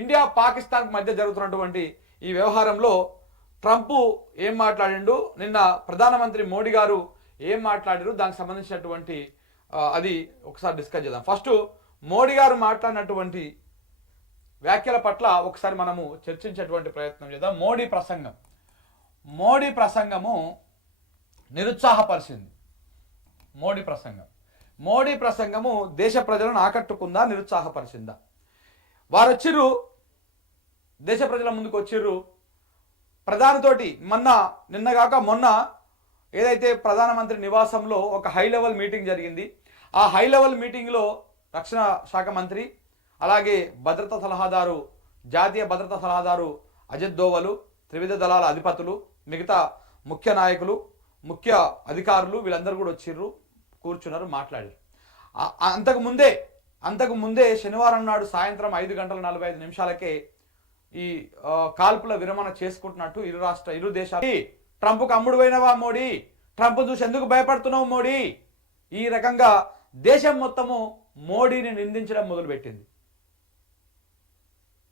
India Pakistan మధ్య జరుగుతున్నటువంటి ఈ వ్యవహారంలో ట్రంప్ ఏం మాట్లాడిండు, నిన్న ప్రధానమంత్రి మోడీ గారు ఏం మాట్లాడారు, దానికి సంబంధించినటువంటి అది ఒకసారి డిస్కస్ చేద్దాం. ఫస్ట్ మోడీ గారు మాట్లాడినటువంటి వ్యాఖ్యల పట్ల ఒకసారి మనము చర్చించేటువంటి ప్రయత్నం చేద్దాం. మోడీ ప్రసంగము నిరుత్సాహపరిచింది. మోడీ ప్రసంగము దేశ ప్రజలను ఆకట్టుకుందా, నిరుత్సాహపరిచిందా? వారు వచ్చిర్రు, దేశ ప్రజల ముందుకు వచ్చిర్రు, ప్రధానితోటి నిన్నగాక మొన్న ఏదైతే ప్రధానమంత్రి నివాసంలో ఒక హై లెవెల్ మీటింగ్ జరిగింది. ఆ హై లెవెల్ మీటింగ్లో రక్షణ శాఖ మంత్రి, అలాగే జాతీయ భద్రతా సలహాదారు అజిత్ దోవల్, త్రివిధ దళాల అధిపతులు, మిగతా ముఖ్య నాయకులు, ముఖ్య అధికారులు వీళ్ళందరూ కూడా వచ్చిర్రు, కూర్చున్నారు, మాట్లాడారు. అంతకుముందే శనివారం నాడు సాయంత్రం 5:45 ఈ కాల్పుల విరమణ చేసుకుంటున్నట్టు ఇరు దేశాలు ట్రంప్కు అమ్ముడు పోయినవా మోడీ, ట్రంప్ చూసి ఎందుకు భయపడుతున్నావు మోడీ, ఈ రకంగా దేశం మొత్తము మోడీని నిందించడం మొదలుపెట్టింది.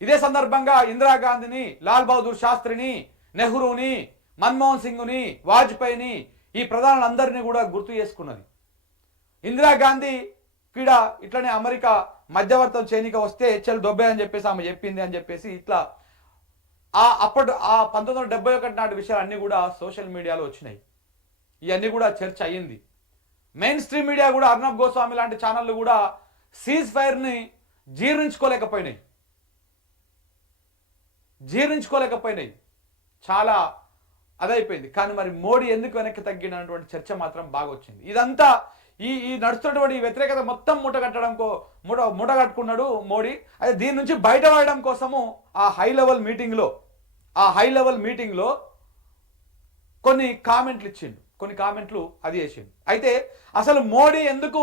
ఇదే సందర్భంగా ఇందిరాగాంధీని, లాల్ బహదూర్ శాస్త్రిని, నెహ్రూని, మన్మోహన్ సింగ్ని, వాజ్పేయిని, ఈ ప్రధానులందరినీ కూడా గుర్తు చేసుకున్నది. ఇందిరాగాంధీ కూడా ఇట్లనే అమెరికా మధ్యవర్తం చేయనిక వస్తే చెల్ దొబ్బే అని చెప్పేసి ఆమె చెప్పింది అని చెప్పేసి ఇట్లా ఆ 1971 నాటి విషయాలు అన్నీ కూడా సోషల్ మీడియాలో వచ్చినాయి. ఇవన్నీ కూడా చర్చ అయ్యింది. మెయిన్ స్ట్రీమ్ మీడియా కూడా అర్నబ్ గోస్వామి లాంటి ఛానళ్ళు కూడా సీజ్ ఫైర్ని జీర్ణించుకోలేకపోయినాయి. చాలా అదైపోయింది. కానీ మరి మోడీ ఎందుకు వెనక్కి తగ్గినటువంటి చర్చ మాత్రం బాగా వచ్చింది. ఇదంతా ఈ నడుస్తున్నటువంటి వ్యతిరేకత మొత్తం మూటగట్టుకున్నాడు మోడీ. అయితే దీని నుంచి బయటపడడం కోసము ఆ హై లెవెల్ మీటింగ్లో కొన్ని కామెంట్లు అది చేసిండు. అయితే అసలు మోడీ ఎందుకు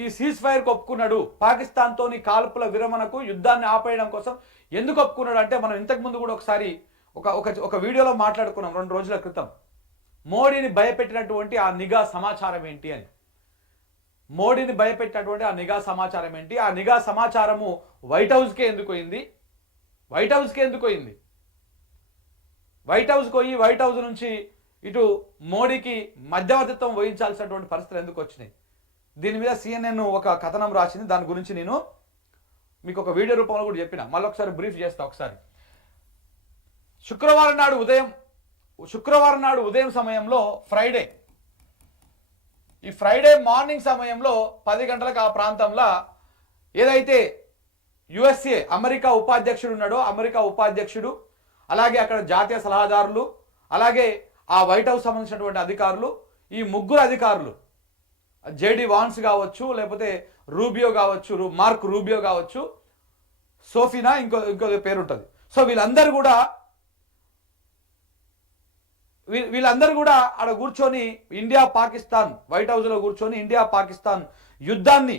ఈ సీజ్ ఫైర్కి ఒప్పుకున్నాడు, పాకిస్తాన్తోని కాల్పుల విరమణకు యుద్ధాన్ని ఆపేయడం కోసం ఎందుకు ఒప్పుకున్నాడు అంటే, మనం ఇంతకుముందు కూడా ఒకసారి ఒక వీడియోలో మాట్లాడుకున్నాం 2 రోజుల క్రితం. మోడీని భయపెట్టినటువంటి ఆ నిఘా సమాచారం ఏంటి అని. ఆ నిఘా సమాచారము వైట్ హౌస్కే ఎందుకు పోయింది? వైట్ హౌస్ నుంచి ఇటు మోడీకి మధ్యవర్తిత్వం వహించాల్సినటువంటి పరిస్థితులు ఎందుకు వచ్చినాయి? దీని మీద CNN ఒక కథనం రాసింది. దాని గురించి నేను మీకు ఒక వీడియో రూపంలో కూడా చెప్పిన, మళ్ళీ ఒకసారి బ్రీఫ్ చేస్తా. ఒకసారి శుక్రవారం నాడు ఉదయం సమయంలో ఫ్రైడే మార్నింగ్ సమయంలో 10 గంటలకు ఆ ప్రాంతంలో ఏదైతే USA అమెరికా ఉపాధ్యక్షుడు ఉన్నాడో, అమెరికా ఉపాధ్యక్షుడు, అలాగే అక్కడ జాతీయ సలహాదారులు, అలాగే ఆ వైట్ హౌస్ సంబంధించినటువంటి అధికారులు, ఈ ముగ్గురు అధికారులు JD వాన్స్ కావచ్చు, లేకపోతే రూబియో కావచ్చు, మార్క్ రూబియో కావచ్చు, సోఫినా ఇంకో పేరు ఉంటుంది. సో వీళ్ళందరూ కూడా ఆడ కూర్చొని ఇండియా పాకిస్తాన్ వైట్ హౌస్లో కూర్చొని ఇండియా పాకిస్తాన్ యుద్ధాన్ని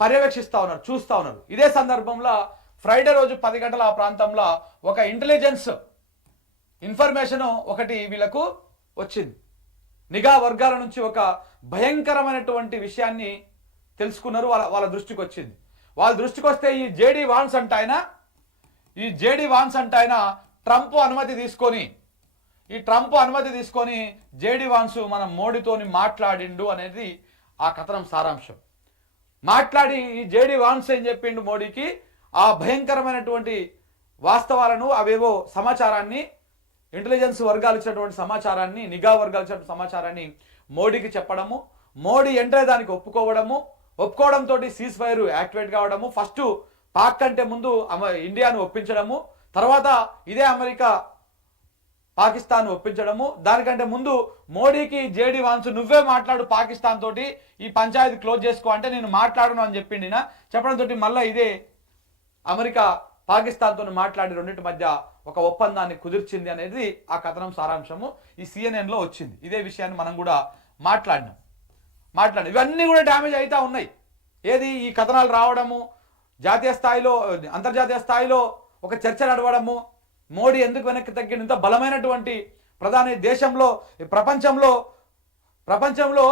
పర్యవేక్షిస్తూ ఉన్నారు, చూస్తూ ఉన్నారు. ఇదే సందర్భంలో ఫ్రైడే రోజు 10 గంటల ఆ ప్రాంతంలో ఒక ఇంటెలిజెన్స్ ఇన్ఫర్మేషన్ ఒకటి వీళ్ళకు వచ్చింది. నిఘా వర్గాల నుంచి ఒక భయంకరమైనటువంటి విషయాన్ని తెలుసుకున్నారు. వాళ్ళ దృష్టికి వచ్చింది. వాళ్ళ దృష్టికి వస్తే ఈ జేడీ వాన్స్ అంటే ఆయన ట్రంప్ అనుమతి తీసుకొని జేడీ వాన్స్ మన మోడీతోని మాట్లాడిండు అనేది ఆ కథనం సారాంశం. మాట్లాడి ఈ జేడీ వాన్స్ ఏం చెప్పిండు మోడీకి, ఆ భయంకరమైనటువంటి వాస్తవాలను, అవేవో సమాచారాన్ని, ఇంటెలిజెన్స్ వర్గాలు ఇచ్చినటువంటి సమాచారాన్ని, నిఘా వర్గాలు ఇచ్చినటువంటి సమాచారాన్ని మోడీకి చెప్పడము, మోడీ ఎంట్రే దానికి ఒప్పుకోవడంతో సీజ్ ఫైర్ యాక్టివేట్ కావడము, ఫస్ట్ పాక్ కంటే ముందు ఇండియాను ఒప్పించడము, తర్వాత ఇదే అమెరికా పాకిస్తాన్ ఒప్పించడము, దానికంటే ముందు మోడీకి జేడీ వాన్స్ నువ్వే మాట్లాడు పాకిస్తాన్ తోటి, ఈ పంచాయతీ క్లోజ్ చేసుకో అంటే నేను మాట్లాడను అని చెప్పడంతో మళ్ళీ ఇదే అమెరికా పాకిస్తాన్తో మాట్లాడి రెండింటి మధ్య ఒక ఒప్పందాన్ని కుదిర్చింది అనేది ఆ కథనం సారాంశము. ఈ CNN లో వచ్చింది. ఇదే విషయాన్ని మనం కూడా మాట్లాడినాం. ఇవన్నీ కూడా డ్యామేజ్ అవుతా ఉన్నాయి. ఏది ఈ కథనాలు రావడము, జాతీయ స్థాయిలో అంతర్జాతీయ స్థాయిలో ఒక చర్చ నడవడము, మోడీ ఎందుకు వెనక్కి తగ్గిన ఇంత బలమైనటువంటి ప్రధాని దేశంలో ప్రపంచంలో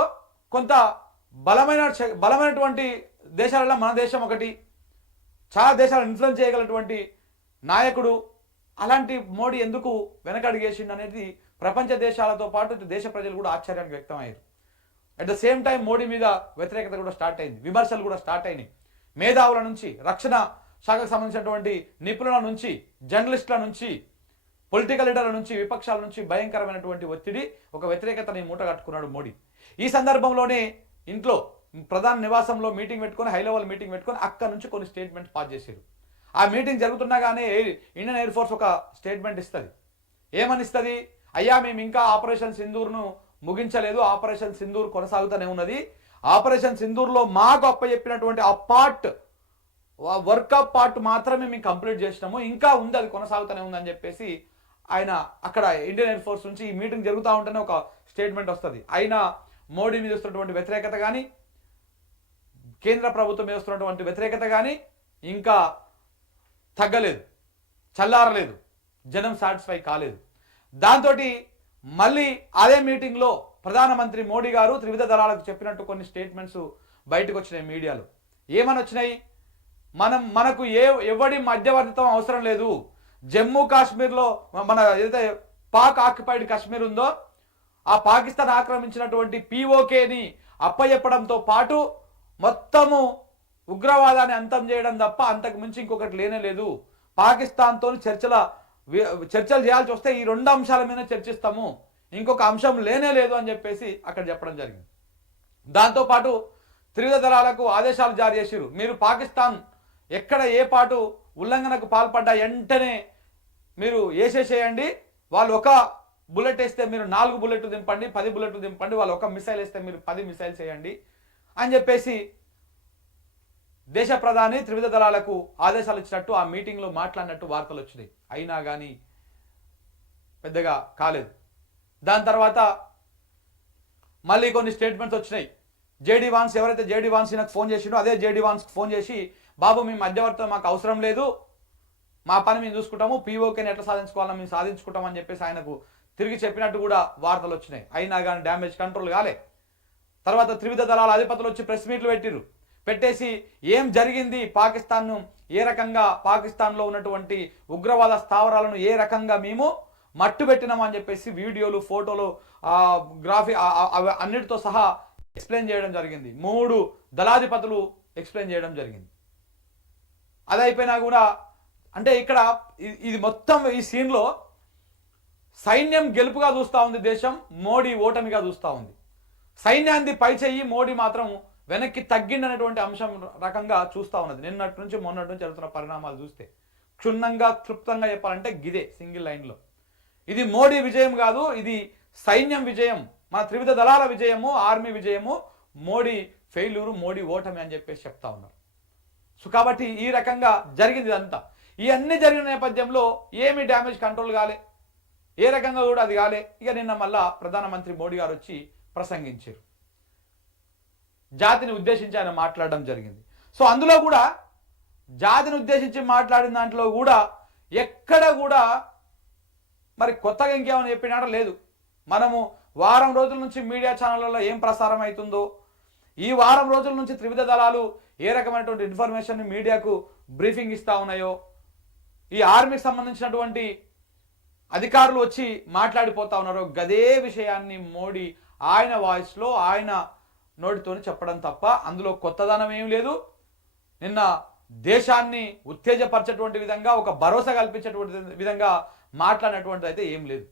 కొంత బలమైనటువంటి దేశాలలో మన దేశం ఒకటి, చాలా దేశాలను ఇన్ఫ్లుయెన్స్ చేయగలటువంటి నాయకుడు. అలాంటి మోడీ ఎందుకు వెనకడిగేసిండు అనేది ప్రపంచ దేశాలతో పాటు దేశ ప్రజలు కూడా ఆశ్చర్యానికి వ్యక్తమయ్యారు. At the same time Modi మీద వ్యతిరేకత కూడా స్టార్ట్ అయింది, విమర్శలు కూడా స్టార్ట్ అయినాయి. మేధావుల నుంచి, రక్షణ శాఖకు సంబంధించినటువంటి నిపుణుల నుంచి, జర్నలిస్టుల నుంచి, పొలిటికల్ లీడర్ల నుంచి, విపక్షాల నుంచి భయంకరమైనటువంటి ఒత్తిడి, ఒక వ్యతిరేకతని మూట కట్టుకున్నాడు మోడీ. ఈ సందర్భంలోనే ఇంట్లో ప్రధాన నివాసంలో మీటింగ్ పెట్టుకొని, హై లెవెల్ మీటింగ్ పెట్టుకొని అక్కడ నుంచి కొన్ని స్టేట్మెంట్స్ పాస్ చేశారు. ఆ మీటింగ్ జరుగుతున్నాగానే ఇండియన్ ఎయిర్ ఫోర్స్ ఒక స్టేట్మెంట్ ఇస్తుంది. ఏమని ఇస్తుంది? అయ్యా, మేము ఇంకా ఆపరేషన్ సింధూర్ను ముగించలేదు, ఆపరేషన్ సింధూర్ కొనసాగుతూనే ఉన్నది. ఆపరేషన్ సింధూర్లో మాకు అప్పచెప్పినటువంటి ఆ పార్ట్, వర్కప్ పార్ట్ మాత్రమే మేము కంప్లీట్ చేసినాము, ఇంకా ఉంది, అది కొనసాగుతూనే ఉందని చెప్పేసి ఆయన అక్కడ ఇండియన్ ఎయిర్ ఫోర్స్ నుంచి ఈ మీటింగ్ జరుగుతూ ఉంటేనే ఒక స్టేట్మెంట్ వస్తుంది. అయినా మోడీ మీద వస్తున్నటువంటి వ్యతిరేకత కానీ, కేంద్ర ప్రభుత్వం మీద వస్తున్నటువంటి వ్యతిరేకత కానీ ఇంకా తగ్గలేదు, చల్లారలేదు, జనం సాటిస్ఫై కాలేదు. దాంతో మళ్ళీ అదే మీటింగ్లో ప్రధానమంత్రి మోడీ గారు త్రివిధ దళాలకు చెప్పినట్టు కొన్ని స్టేట్మెంట్స్ బయటకు వచ్చినాయి మీడియాలో. ఏమని వచ్చినాయి? మనకు ఎవడి మధ్యవర్తిత్వం అవసరం లేదు. జమ్మూ కాశ్మీర్లో మన ఏదైతే పాక్ ఆక్యుపైడ్ కాశ్మీర్ ఉందో, ఆ పాకిస్తాన్ ఆక్రమించినటువంటి పీఓకేని అప్పచెప్పడంతో పాటు మొత్తము ఉగ్రవాదాన్ని అంతం చేయడం తప్ప అంతకు మించి ఇంకొకటి లేనే లేదు. పాకిస్తాన్తో చర్చలు చేయాల్సి వస్తే ఈ రెండు అంశాల మీద చర్చిస్తాము, ఇంకొక అంశం లేనే లేదు అని చెప్పేసి అక్కడ చెప్పడం జరిగింది. దాంతోపాటు త్రివిధ దళాలకు ఆదేశాలు జారీ చేసిరు. మీరు పాకిస్తాన్ ఎక్కడ ఏ పాటు ఉల్లంఘనకు పాల్పడ్డా వెంటనే మీరు వేసేసేయండి. వాళ్ళు ఒక బుల్లెట్ వేస్తే మీరు 4 బుల్లెట్లు దింపండి, 10 బుల్లెట్లు దింపండి. వాళ్ళు ఒక మిసైల్ వేస్తే మీరు 10 మిసైల్స్ వేయండి అని చెప్పేసి దేశ ప్రధాని త్రివిధ దళాలకు ఆదేశాలు ఇచ్చినట్టు ఆ మీటింగ్లో మాట్లాడినట్టు వార్తలు వచ్చినాయి. అయినా కానీ పెద్దగా కాలేదు. దాని తర్వాత మళ్ళీ కొన్ని స్టేట్మెంట్స్ వచ్చినాయి. జేడీ వాన్స్, ఎవరైతే జేడీ వాన్స్ నాకు ఫోన్ చేసిండో అదే జేడీ వాన్స్కి ఫోన్ చేసి, బాబు మీ మధ్యవర్తం మాకు అవసరం లేదు, మా పని మేము చూసుకుంటాము, పీఓకేని ఎట్లా సాధించుకోవాలని మేము సాధించుకుంటామని చెప్పేసి ఆయనకు తిరిగి చెప్పినట్టు కూడా వార్తలు వచ్చినాయి. అయినా కానీ డ్యామేజ్ కంట్రోల్ కాలే. తర్వాత త్రివిధ దళాల అధిపతులు వచ్చి ప్రెస్ మీట్లు పెట్టేసి ఏం జరిగింది, పాకిస్తాన్ను ఏ రకంగా, పాకిస్తాన్లో ఉన్నటువంటి ఉగ్రవాద స్థావరాలను ఏ రకంగా మేము మట్టు పెట్టినామని చెప్పేసి వీడియోలు, ఫోటోలు, గ్రాఫీ అన్నిటితో సహా ఎక్స్ప్లెయిన్ చేయడం జరిగింది. 3 దళాధిపతులు ఎక్స్ప్లెయిన్ చేయడం జరిగింది. అది అయిపోయినా కూడా అంటే ఇక్కడ ఇది మొత్తం ఈ సీన్లో సైన్యం గెలుపుగా చూస్తూ ఉంది దేశం, మోడీ ఓటమిగా చూస్తూ ఉంది. సైన్యాన్ని పై చెయ్యి, మోడీ మాత్రం వెనక్కి తగ్గిందనేటువంటి అంశం రకంగా చూస్తూ ఉన్నది. నిన్నటి నుంచి మొన్నటి నుంచి జరుగుతున్న పరిణామాలు చూస్తే క్షుణ్ణంగా, క్లుప్తంగా చెప్పాలంటే గిదే సింగిల్ లైన్లో. ఇది మోడీ విజయం కాదు, ఇది సైన్యం విజయం, మన త్రివిధ దళాల విజయము, ఆర్మీ విజయము, మోడీ ఫెయిల్యూరు, మోడీ ఓటమి అని చెప్పేసి చెప్తా ఉన్నారు. సో కాబట్టి ఈ రకంగా జరిగింది ఇదంతా. ఇవన్నీ జరిగిన నేపథ్యంలో ఏమి డ్యామేజ్ కంట్రోల్ కాలే, ఏ రకంగా కూడా అది కాలే. ఇక నిన్న మళ్ళా ప్రధానమంత్రి మోడీ గారు వచ్చి ప్రసంగించారు. జాతిని ఉద్దేశించి ఆయన మాట్లాడడం జరిగింది. సో అందులో కూడా జాతిని ఉద్దేశించి మాట్లాడిన దాంట్లో కూడా ఎక్కడ కూడా మరి కొత్తగా ఇంకేమైనా చెప్పినాడో లేదు. మనము వారం రోజుల నుంచి మీడియా ఛానళ్ళలో ఏం ప్రసారం అవుతుందో, ఈ వారం రోజుల నుంచి త్రివిధ దళాలు ఏ రకమైనటువంటి ఇన్ఫర్మేషన్ మీడియాకు బ్రీఫింగ్ ఇస్తా ఉన్నాయో, ఈ ఆర్మీకి సంబంధించినటువంటి అధికారులు వచ్చి మాట్లాడిపోతా ఉన్నారో, గదే విషయాన్ని మోడీ ఆయన వాయిస్లో, ఆయన నోటితోని చెప్పడం తప్ప అందులో కొత్తదనం ఏం లేదు. నిన్న దేశాన్ని ఉత్తేజపరిచేటువంటి విధంగా, ఒక భరోసా కల్పించేటువంటి విధంగా మాట్లాడినటువంటిది అయితే ఏం లేదు.